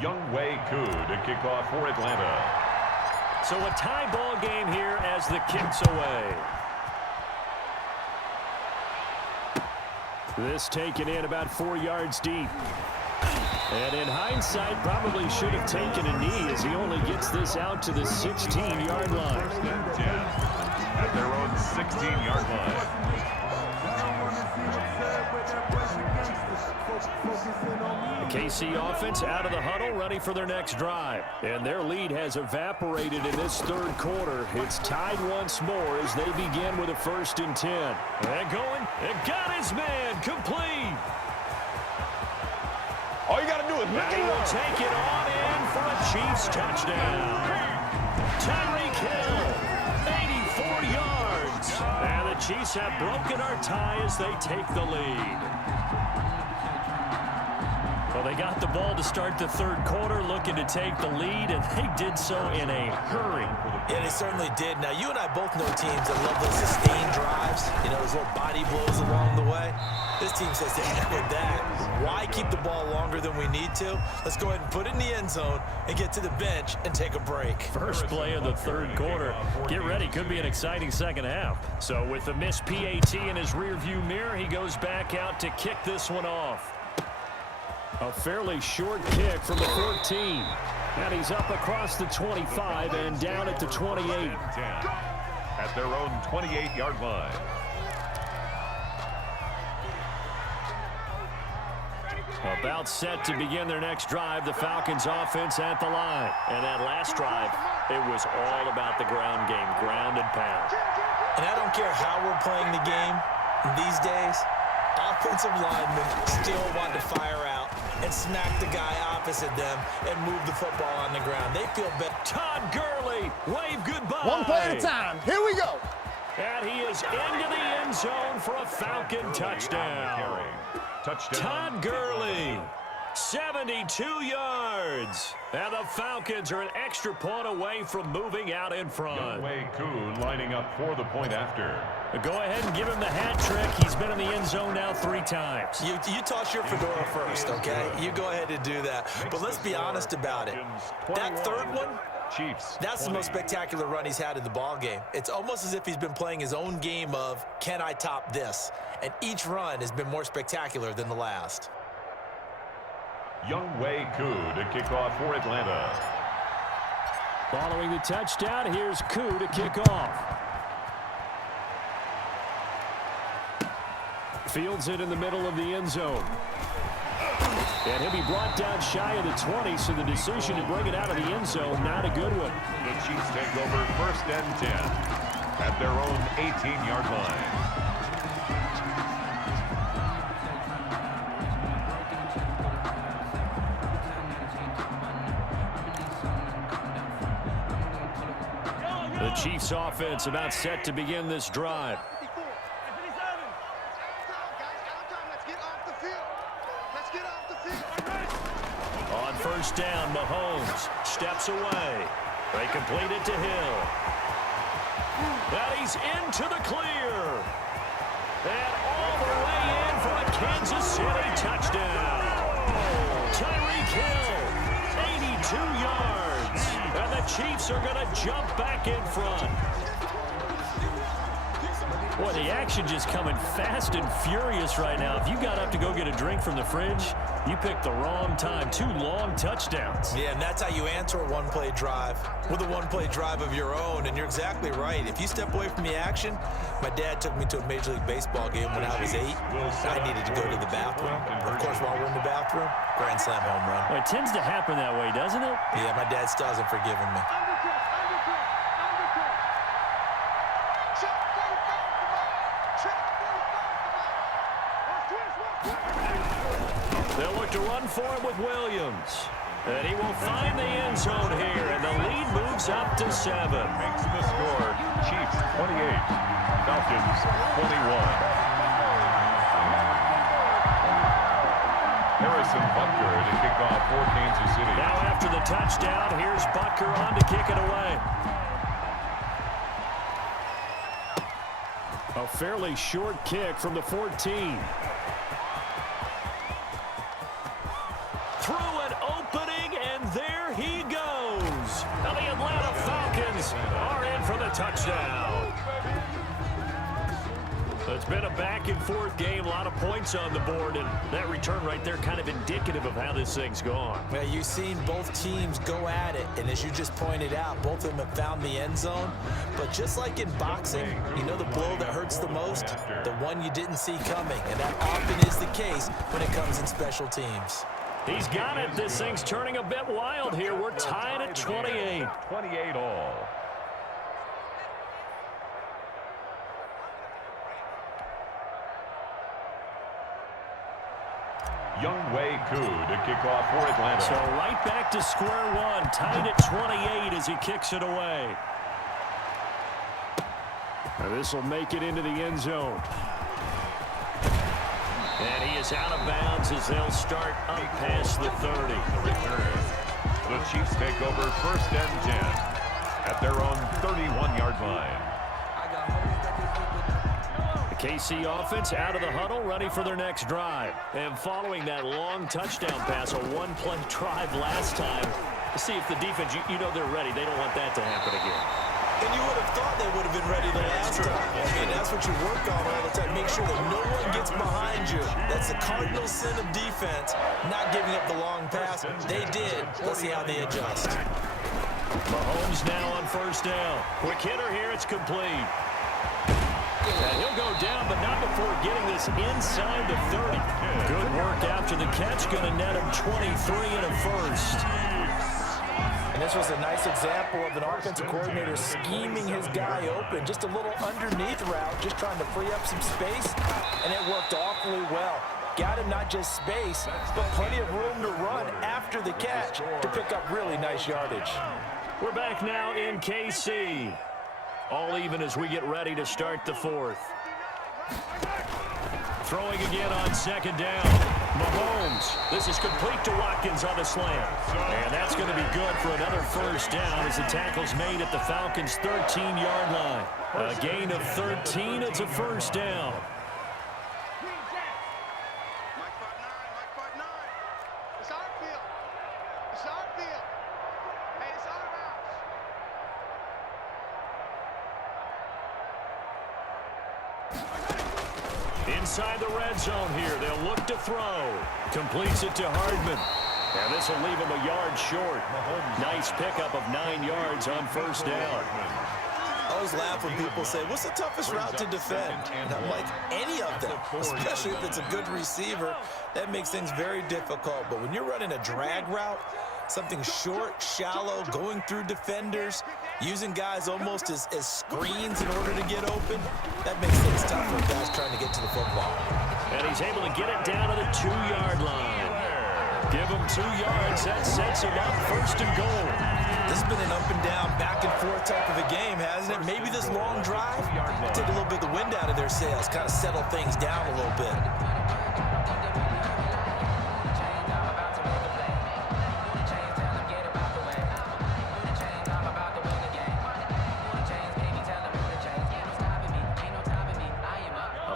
Younghoe Koo to kick off for Atlanta. So a tie ball game here as the kick's away. This taken in about 4 yards deep. And in hindsight, probably should have taken a knee as he only gets this out to the 16-yard line. First and 10 at their own 16-yard line. The KC offense out of the huddle, ready for their next drive. And their lead has evaporated in this third quarter. It's tied once more as they begin with a 1st and 10. And going, and got his man, complete. All you got to do is Now he will take it on in for a Chiefs touchdown. Tyreek Hill, 84 yards. And the Chiefs have broken our tie as they take the lead. Well, they got the ball to start the third quarter, looking to take the lead, and they did so in a hurry. Yeah, they certainly did. Now, you and I both know teams that love those sustained drives, you know, those little body blows along the way. This team says, to heck with that. Why keep the ball longer than we need to? Let's go ahead and put it in the end zone and get to the bench and take a break. First play of the third quarter. Get ready. Could be an exciting second half. So with the missed PAT in his rearview mirror, he goes back out to kick this one off. A fairly short kick from the 14. And he's up across the 25 and down at the 28. At their own 28-yard line. About set to begin their next drive, the Falcons offense at the line. And that last drive, it was all about the ground game, ground and pound. And I don't care how we're playing the game these days, offensive linemen still want to fire out and smack the guy opposite them and move the football on the ground. They feel better. Todd Gurley, wave goodbye. one play at a time. Here we go. And he is into the end zone for a Falcon touchdown. Todd Gurley, 72 yards. And the Falcons are an extra point away from moving out in front. Younghoe Koo lining up for the point after. Go ahead and give him the hat trick. He's been in the end zone now 3 times. You toss your fedora first, okay? You go ahead and do that. But let's be honest about it. That third one, Chiefs, that's the most spectacular run he's had in the ball game. It's almost as if he's been playing his own game of, can I top this? And each run has been more spectacular than the last. Younghoe Koo to kick off for Atlanta. Following the touchdown, here's Koo to kick off. Fields it in the middle of the end zone. And he'll be brought down shy of the 20, so the decision to bring it out of the end zone, not a good one. The Chiefs take over 1st and 10 at their own 18-yard line. The Chiefs offense about set to begin this drive. On 1st down, Mahomes steps away. They complete it to Hill. And he's into the clear. And all the way in for a Kansas City touchdown. Tyreek Hill, 82 yards. And the Chiefs are going to jump back in front. Boy, the action just coming fast and furious right now. If you got up to go get a drink from the fridge, you picked the wrong time. 2 long touchdowns. Yeah, and that's how you answer a one-play drive with a one-play drive of your own. And you're exactly right. If you step away from the action, my dad took me to a Major League Baseball game when I was 8. I needed to go to the bathroom. Of course, while we're in the bathroom, grand slam home run. Well, it tends to happen that way, doesn't it? Yeah, my dad still hasn't forgiven me. They'll look to run for it with Williams. And he will find the end zone here, and the lead moves up to 7. Makes the score, Chiefs 28, Falcons 21. Harrison Butker to kick off for Kansas City. Now after the touchdown, here's Butker on to kick it away. A fairly short kick from the 14. Through an opening, touchdown. It's been a back-and-forth game, a lot of points on the board, and that return right there kind of indicative of how this thing's gone. Well, you've seen both teams go at it, and as you just pointed out, both of them have found the end zone. But just like in boxing, you know the blow that hurts the most? The one you didn't see coming, and that often is the case when it comes in special teams. He's got it. This thing's turning a bit wild here. We're tied at 28. 28 all. Younghoe Koo to kick off for Atlanta. So right back to square one, tied at 28 as he kicks it away. This will make it into the end zone. And he is out of bounds as they'll start up past the 30. Return. The Chiefs take over 1st and 10 at their own 31-yard line. KC offense out of the huddle, ready for their next drive. And following that long touchdown pass, a one-play drive last time, to see if the defense, you know they're ready. They don't want that to happen again. And you would have thought they would have been ready the last time. I mean, that's what you work on all the time. Make sure that no one gets behind you. That's the cardinal sin of defense, not giving up the long pass. They did. Let's see how they adjust. Mahomes now on 1st down. Quick hitter here, it's complete. And he'll go down, but not before getting this inside the 30. Good work after the catch. Going to net him 23 and a first. And this was a nice example of an offensive coordinator scheming his guy open. Just a little underneath route, just trying to free up some space, and it worked awfully well. Got him not just space, but plenty of room to run after the catch to pick up really nice yardage. We're back now in KC. All even as we get ready to start the 4th. Throwing again on 2nd down. Mahomes. This is complete to Watkins on the slant. And that's going to be good for another 1st down as the tackle's made at the Falcons' 13-yard line. A gain of 13. It's a 1st down. Inside the red zone here. They'll look to throw. Completes it to Hardman. And this will leave him a yard short. Nice pickup of 9 yards on 1st down. I always laugh when people say, what's the toughest route to defend? And I'm like, any of them, especially if it's a good receiver. That makes things very difficult. But when you're running a drag route, something short, shallow, going through defenders, using guys almost as screens in order to get open, that makes things tough for guys trying to get to the football. And he's able to get it down to the 2-yard line. Give him 2 yards. That sets him up 1st and goal. This has been an up and down, back and forth type of a game, hasn't it? Maybe this long drive take a little bit of the wind out of their sails, kind of settle things down a little bit.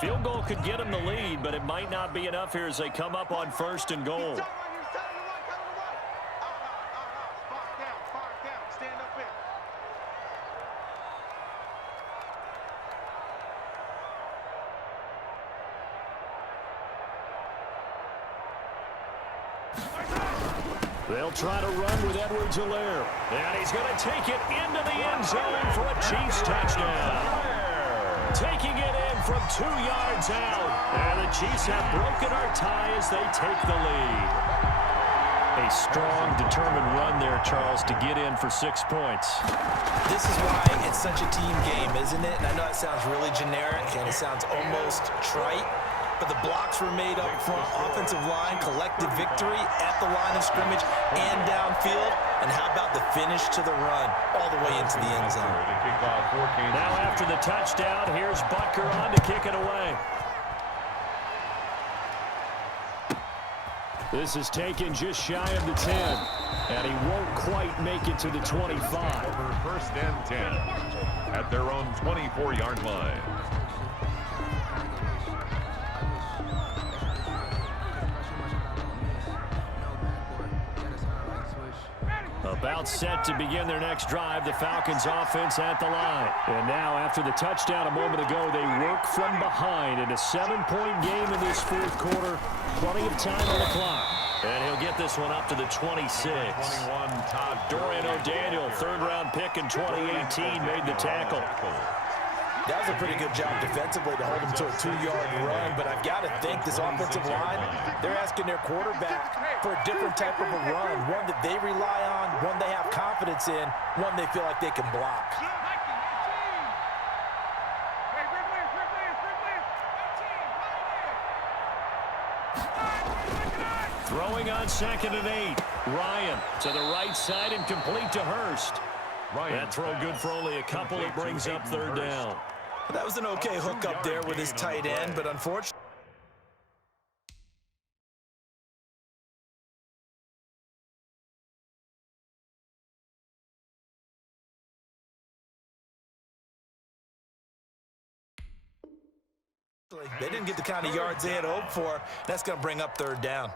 Field goal could get them the lead, but it might not be enough here as they come up on 1st and goal. They'll try to run with Edwards-Helaire. And he's going to take it into the end zone for a Chiefs touchdown. Taking it in from 2 yards out. And the Chiefs have broken our tie as they take the lead. A strong, determined run there, Charles, to get in for 6 points. This is why it's such a team game, isn't it? And I know it sounds really generic and it sounds almost trite, but the blocks were made up front, offensive line, collective victory at the line of scrimmage and downfield. And how about the finish to the run all the way into the end zone? Now after the touchdown, here's Butker on to kick it away. This is taken just shy of the 10. And he won't quite make it to the 25. Over 1st and 10 at their own 24-yard line. A About set to begin their next drive, the Falcons offense at the line. And now, after the touchdown a moment ago, they work from behind in a 7-point game in this fourth quarter. Plenty of time on the clock. And he'll get this one up to the 26. 21, Todd Dorian O'Daniel, third-round pick in 2018, made the tackle. That was a pretty good job defensively to hold him to a 2-yard run, but I've got to think this offensive line, they're asking their quarterback for a different type of a run, one that they rely on, one they have confidence in, one they feel like they can block. Throwing on 2nd and 8. Ryan to the right side and complete to Hurst. That throw good for only a couple. It brings up third down. That was an okay hook up there with his tight end, but unfortunately, they didn't get the kind of yards they had hoped for. That's going to bring up third down.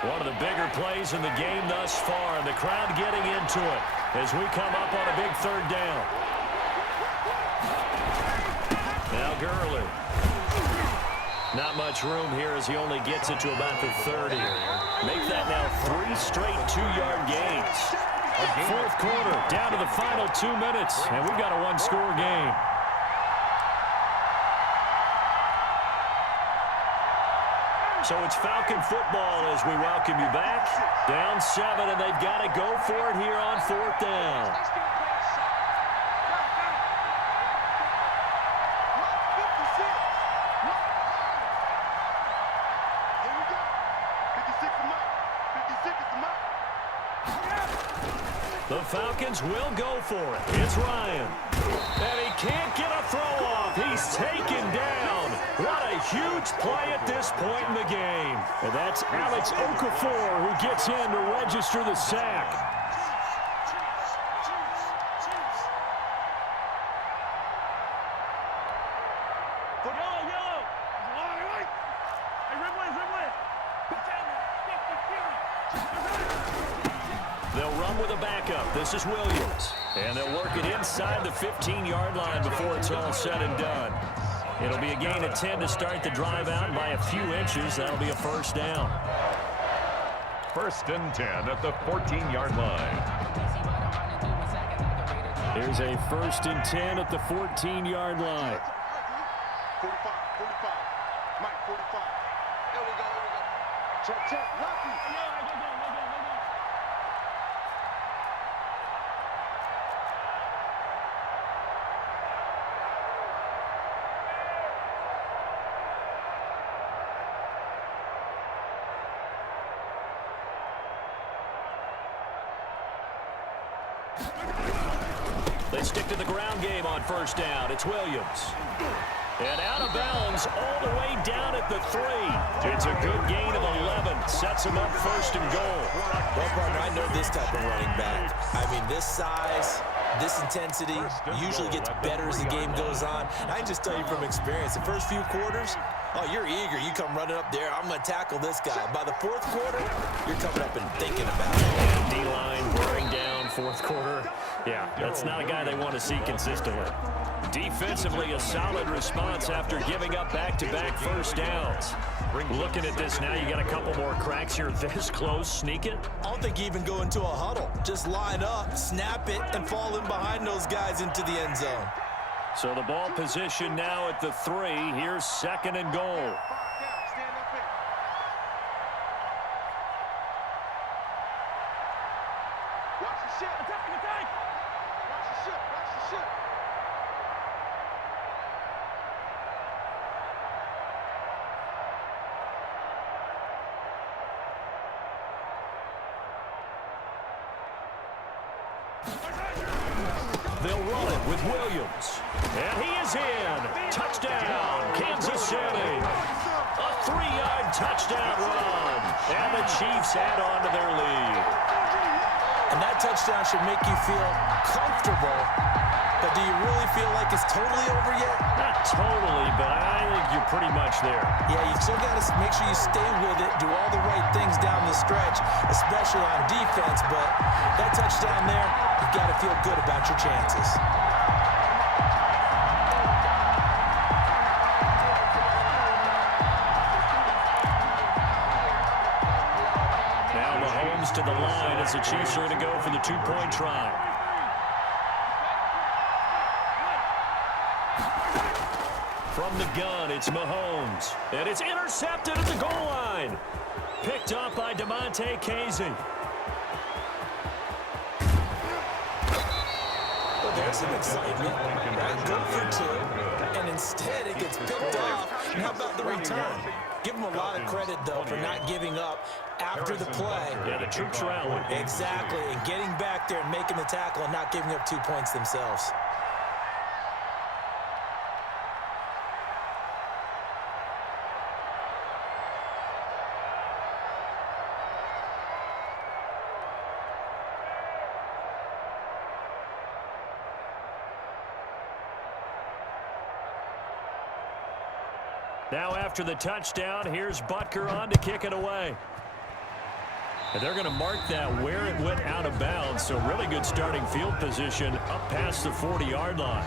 One of the bigger plays in the game thus far, and the crowd getting into it as we come up on a big third down. Now Gurley. Not much room here as he only gets it to about the 30. Make that now 3 straight 2-yard gains. Fourth quarter, down to the final 2 minutes, and we've got a one-score game. So it's Falcon football as we welcome you back. Down 7, and they've got to go for it here on fourth down. The Falcons will go for it. It's Ryan. And he can't get a throw off. He's taken down. What a huge play at this point in the game. And that's Alex Okafor who gets in to register the sack. They'll run with a backup. This is Williams. And they'll work it inside the 15-yard line before it's all said and done. It'll be a gain of 10 to start the drive out by a few inches. That'll be a first down. 1st and 10 at the 14-yard line. Here's a 1st and 10 at the 14-yard line. 45. Mike, 45. There we go. Check. Lucky. They stick to the ground game on first down. It's Williams. And out of bounds all the way down at the 3. It's a good gain of 11. Sets him up 1st and goal. Well, partner, I know this type of running back. I mean, this size, this intensity usually gets better as the game goes on. And I can just tell you from experience, the first few quarters, oh, you're eager. You come running up there. I'm going to tackle this guy. By the 4th quarter, you're coming up and thinking about it. And D-line wearing down 4th quarter. Yeah, that's not a guy they want to see consistently. Defensively, a solid response after giving up back-to-back first downs. Looking at this now, you got a couple more cracks here this close. Sneak it. I don't think you even go into a huddle. Just line up, snap it, and fall in behind those guys into the end zone. So the ball position now at the 3. Here's 2nd and goal. They'll run it with Williams. And he is in. Touchdown, Kansas City. A 3-yard touchdown run. And the Chiefs add on to their lead. And that touchdown should make you feel comfortable but do you really feel like it's totally over yet? Not totally, but I think you're pretty much there. Yeah, you still got to make sure you stay with it, do all the right things down the stretch, especially on defense, but that touchdown there, you've got to feel good about your chances. Now Mahomes to the line as the Chiefs are going to go for the two-point try. From the gun, it's Mahomes. And it's intercepted at the goal line. Picked up by DeMonte Casey. Well, there's some excitement. Right? Good for two. And instead, it gets picked off. And how about the return? Give them a lot of credit, though, for not giving up after the play. Yeah, the troops rallied. Exactly. And getting back there and making the tackle and not giving up 2 points themselves. Now after the touchdown, here's Butker on to kick it away. And they're going to mark that where it went out of bounds, so really good starting field position up past the 40-yard line.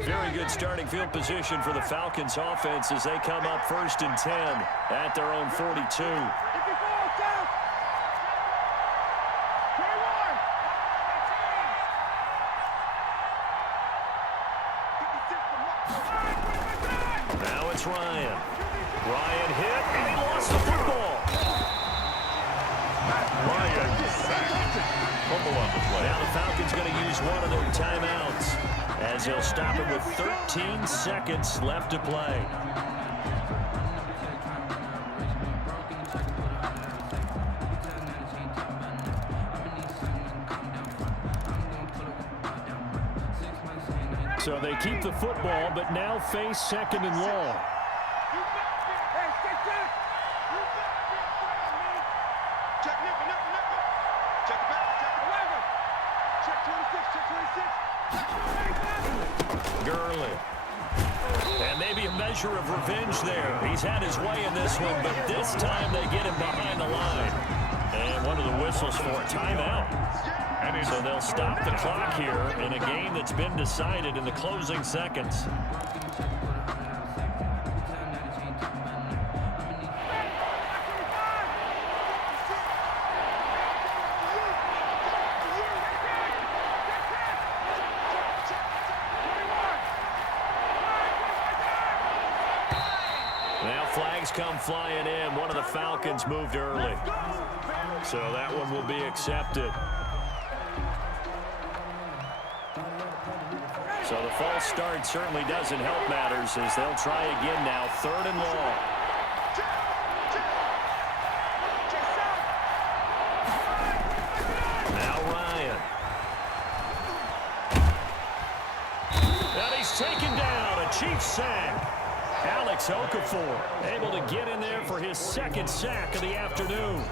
Very good starting field position for the Falcons offense as they come up 1st and 10 at their own 42. Now it's Ryan. Ryan hit, and he lost the football. Ryan sacked. Fumble on the play. Now the Falcons going to use one of their timeouts as they'll stop it with 13 seconds left to play. So they keep the football, but now face 2nd and long. Gurley. And maybe a measure of revenge there. He's had his way in this one, but this time they get him behind the line. And one of the whistles for a timeout. So they'll stop the clock here in a game that's been decided in the closing seconds. Now flags come flying in. One of the Falcons moved early. So that one will be accepted. So the false start certainly doesn't help matters as they'll try again now. 3rd and long. Now Ryan. And he's taken down. A Chiefs sack. Alex Okafor able to get in there for his 2nd sack of the afternoon.